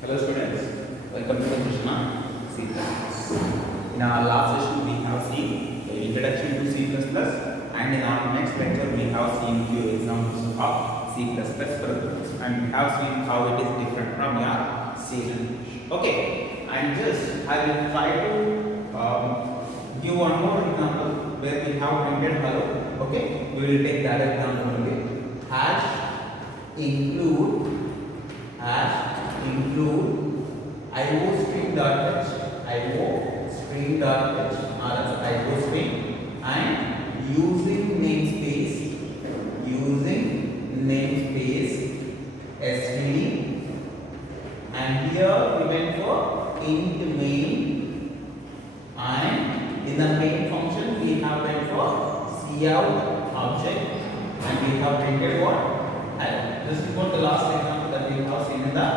Hello students, welcome to the Krishna C++. In our last session we have seen the introduction to C++ and in our next lecture we have seen few examples of C++ programs and we have seen how it is different from your C language. Okay, and just I will try to give one more example where we have printed hello. Okay, we will take that example only. Include iostream.h iostream.h or else iostream and using namespace std and here we went for int main and in the main function we have went for cout object and we have printed what hello. This is what the last example that we have seen in the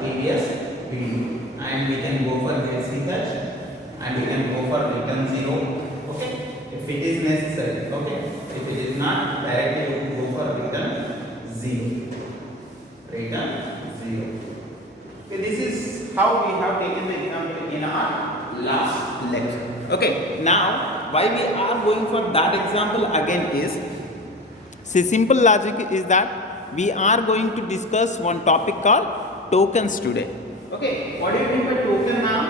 previous video and we can go for message and we can go for return 0. Okay, if it is necessary. Okay, if it is not, directly you go for return 0. Okay, this is how we have taken the example in our last lecture. Okay, now why we are going for that example again is, see, simple logic is that we are going to discuss one topic called tokens today. Okay, what do you mean by token now?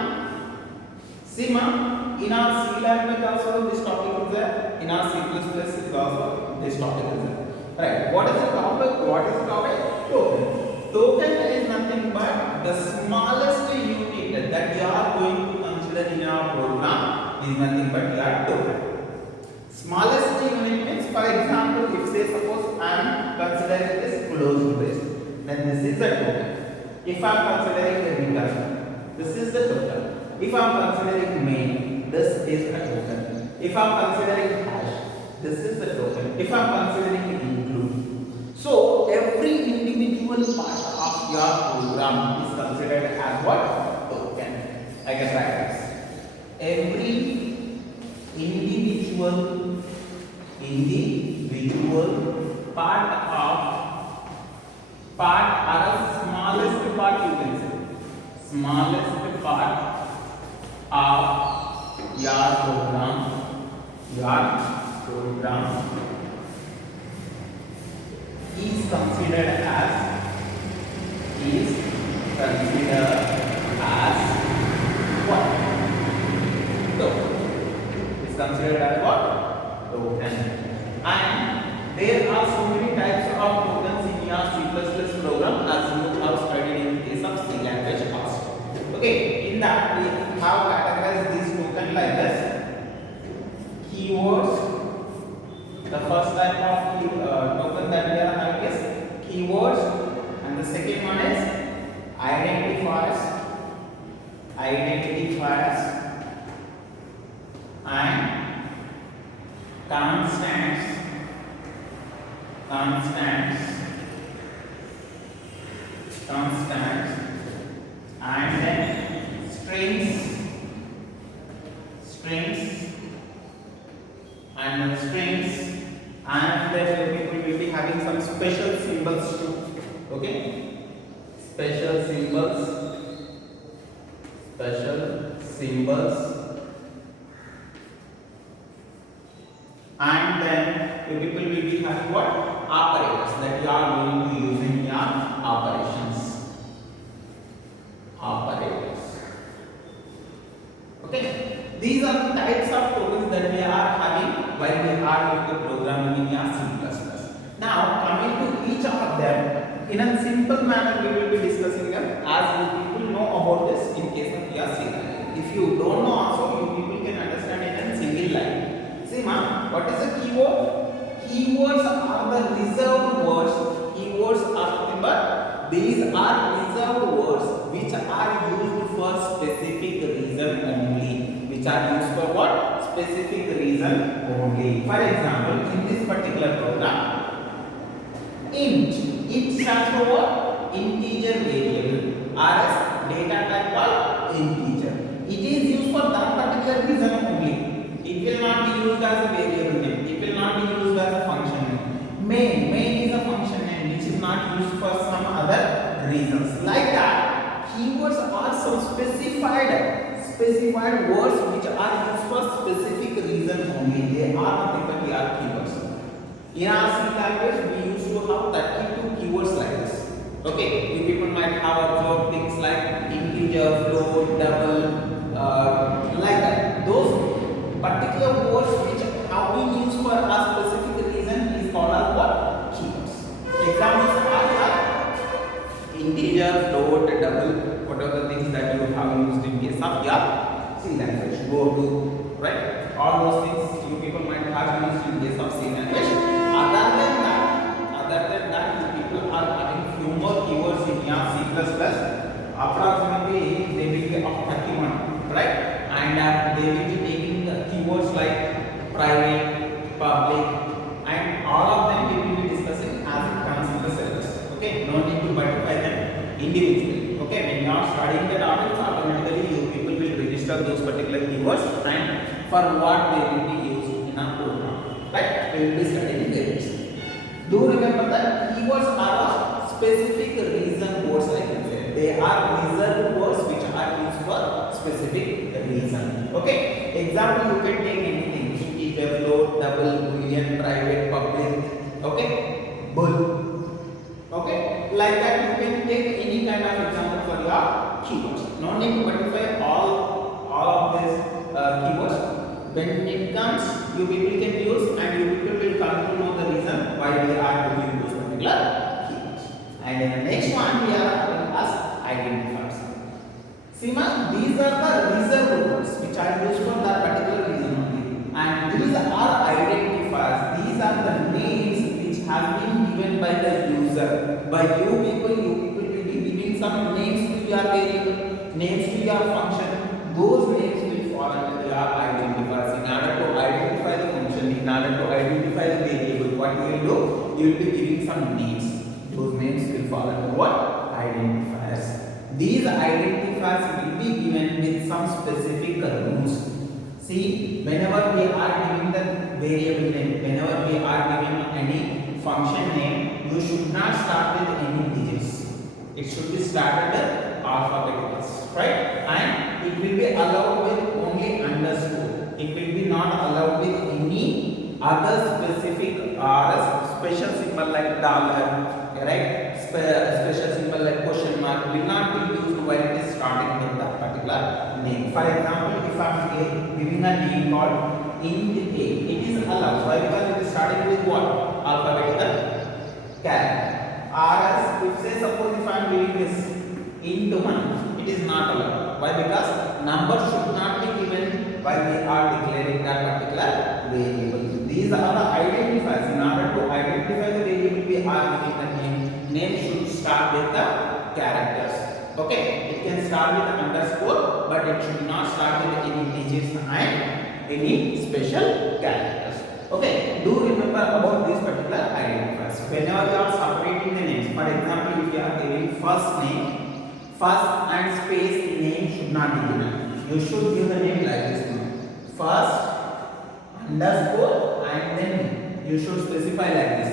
See, ma, in our C language also this topic is there. In our C++ is also this topic is there. Right. What is the topic? Token. Token is nothing but the smallest unit that we are going to consider in our program is nothing but your token. Smallest unit means, for example, if say suppose I am considering this closed brace, then this is a token. If I am considering a return, this is the token. If I am considering main, this is a token. If I am considering hash, this is the token. If I am considering include. So every individual part of your program is considered as what? Token. I can write this. Every individual part or a smallest part, you can say smallest part of your program is considered as what? Token. Is considered as what? Token. And there are so many types of tokens in your C++ program as you have studied in the case of C language also. Okay, in that we have categorized this token like this. Keywords. The first type of token that we are having is keywords, and the second one is identifiers and constants and then strings and then we will be having some special symbols too. Okay, special symbols and then you people will be having what? Operators that you are going to use in your operations. Okay, these are the types of tokens that we are having while we are doing the programming in your C++. Now coming to each of them in a simple manner, we will be discussing them as you people know about this in case of your C language. If you don't know also, you people can understand it in single line. See, ma, what is a keyword? Keywords are the reserved words. Keywords are nothing but these are reserved words which are used for specific reason only. Which are used for what? Specific reason only. For example, in this particular program, int. It stands for what? Integer variable. RS data type called integer. It is used for that particular reason only. It will not be used as a variable name. It will not be used as a function name. Main is a function name which is not used for some other reasons. Like that, keywords are some specified words which are used for specific reason only. They are nothing but keywords. In our C language, we used to have 32 keywords like this. Okay, you people might have observed things like integer, float, double, like that. Those particular words which have been used for a specific reason is called as what? Keywords. Examples are integer, float, double, what are the things that you have used in case of your C language? Go to, right? All those things you people might have used in case of C language. Other than that, you people are having few more keywords in your C++. Approximately they will be of 31, right? And they will be taking the keywords like private, public, and all of them we will be discussing as it comes in the syllabus. Okay, no need to butterfly them individually. Okay, when you are studying the topics, automatically you people will register those particular keywords and for what they will be used in a program. Right? We will be studying this. Do remember that keywords are a specific reason words, like I said. They are reserved words which are used for specific reason. Okay. Example, you can take anything: integer, float, double, boolean, private, public. Okay. Bull. Okay. Like that, you can take any kind of example for your keywords. No need to modify all of these keywords. When it comes, you people can use and you people will come to know the reason why we are doing those particular keywords. And in the next one, we are having as identifiers. See, these are the reserved words which are used for that particular reason only. And these are identifiers. These are the names which have been given by the user. By you people will be giving some names to your variable, names to your function. Those names will fall under your identifiers. In order to identify the function, in order to identify the variable, what you will do? You will be giving some names. Those names will fall under what? Identifiers. These identifiers will be given with some specific rules. See, whenever we are giving the variable name, whenever we are giving any function name, you should not start with any digits. It should be started with alphabets, right? And it will be allowed with only underscore. It will be not allowed with any other specific or special symbol like dollar, right? Special symbol like question mark will not be used while it is starting with that particular name. For example, if I am giving a name called int a, it is allowed. Why? Because it is starting with what? Alphabetical character. Or as if say suppose if I am giving this int 1, it is not allowed. Why? Because number should not be given while we are declaring that particular variable. These are the identifiers. In order to identify the variable, we are giving the name. Name should start with the characters. Okay, it can start with underscore, but it should not start with any digits and any special characters. Okay, do remember about these particular identifiers. Whenever you are separating the names, for example, if you are giving first name, first and space name should not be given. You should give the name like this one. First underscore and then you should specify like this.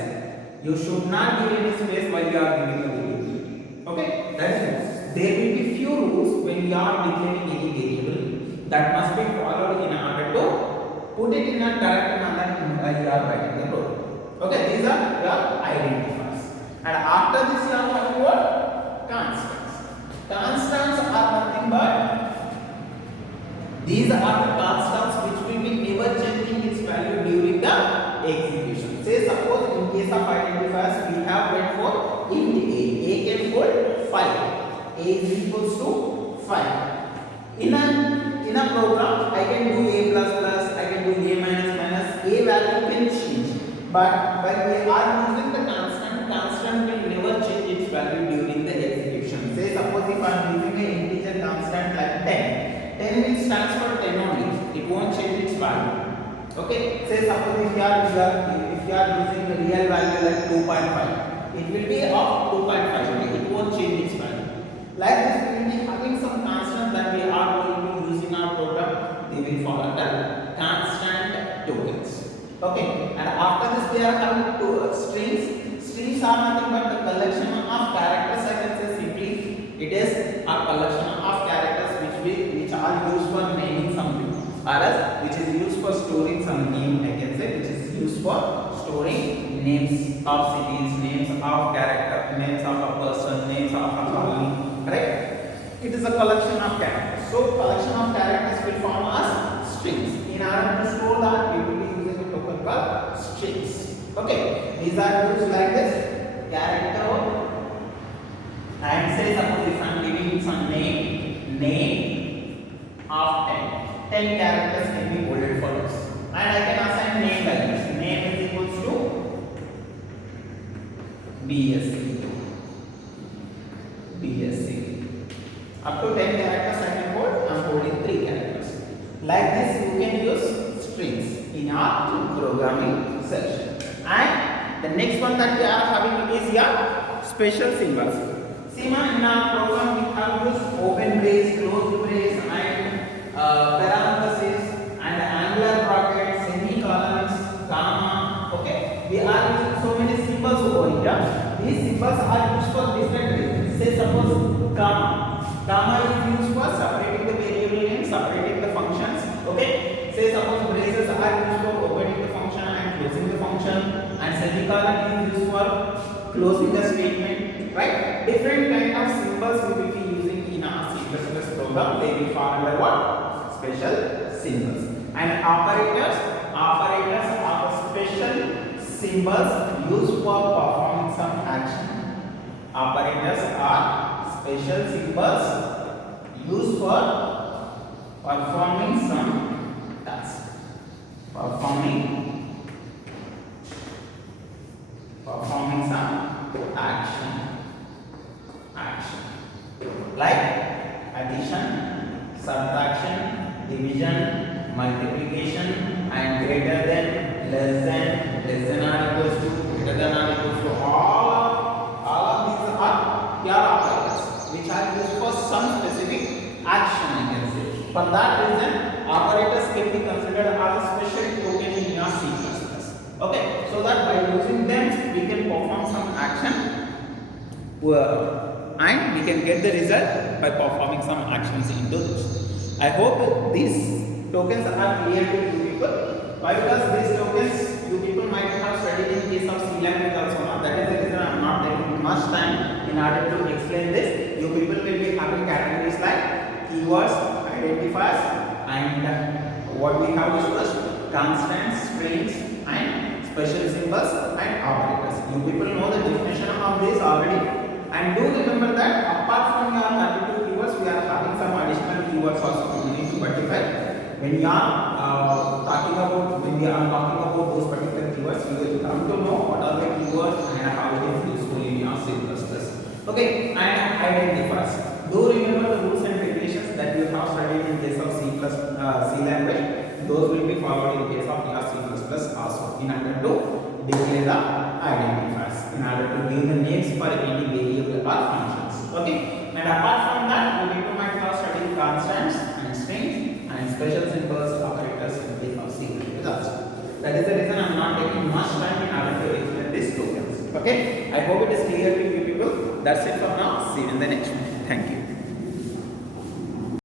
You should not give any space while you are giving the variable. Okay, that is it. There will be few rules when you are declaring any variable that must be followed in order to put it in a correct manner while you are writing the program. Okay, these are your identifiers. And after this you are having what? Constants. Constants are nothing but these are the constants which will be never changing its value during the execution. Say suppose in case of identifiers we have wait for int a can hold 5, a is equals to 5. In a program I can do a plus plus, I can do a minus minus, a value can change, but when we are using the constant will never change its value during the execution. Say suppose if I am using an integer constant like 10 will stands for 10 only, it won't change its value. Okay, say suppose if you are using the real value like 2.5, it will be of 2.5 only, it won't change its value. Like this, we will be having some constant that we are going to use in our program. They will fall under constant tokens. Okay, and after this we are having two strings. Strings are nothing but the collection of characters. I can say simply it is a collection or else which is used for storing some name, I can say, which is used for storing names of cities, names of character, names of a person, names of a colony, right? It is a collection of characters. So collection of characters will form as strings. In order to store that, we will be using a token called strings. Okay, these are used like this: character, and say suppose if I am giving some name of 10 characters can be bolded for this, and I can assign name values. Name is equals to BSc. Up to 10 characters I can hold. I am holding 3 characters. Like this, you can use strings in your programming session. And the next one that we are having is your special symbols. See, in our program we have used open brace, closed brace, and parenthesis, and angular brackets, semicolons, gamma. Okay, we are using so many symbols over here. These symbols are used for different reasons. Say suppose gamma. Gamma is used for separating the variable name, separating the functions. Okay. Say suppose braces are used for opening the function and closing the function, and semicolon is used for closing the statement. Right? Different kind of symbols we will be using in our C++ program. They will fall under what? Special symbols. And operators are special symbols used for performing some action. Operators are special symbols used for performing some task. Performing some action. Like addition, subtraction, division, multiplication, and greater than, less than or equals to, greater than or equals to. All of these are your operators, which are used for some specific action, I can say. For that reason, operators can be considered as a special token in your C++. Okay, so that by using them, we can perform some action. And we can get the result by performing some actions into those. I hope these tokens are clear to you people. Why? Because these tokens you people might have studied in case of C language also. That is the reason I am not taking much time in order to explain this. You people will be having categories like keywords, identifiers, and what we have discussed, constants, strings, and special symbols and operators. You people know the definition of this already. And do remember that apart from your 32 keywords, we are having some additional keywords also we need to verify. When we are talking about those particular keywords, you will come to know what are the keywords and how it is useful in your C++. Okay, and identifiers. Do remember the rules and regulations that you have studied in case of C language. Those will be followed in case of your C++ also in order to declare the identifiers, in order to give the names for any variable or functions. Okay, and apart from that, you people might have studied constants and strings and special symbols, operators in case of C also. That is the reason I am not taking much time in order to explain these tokens. Okay, I hope it is clear to you people. That's it for now. See you in the next one.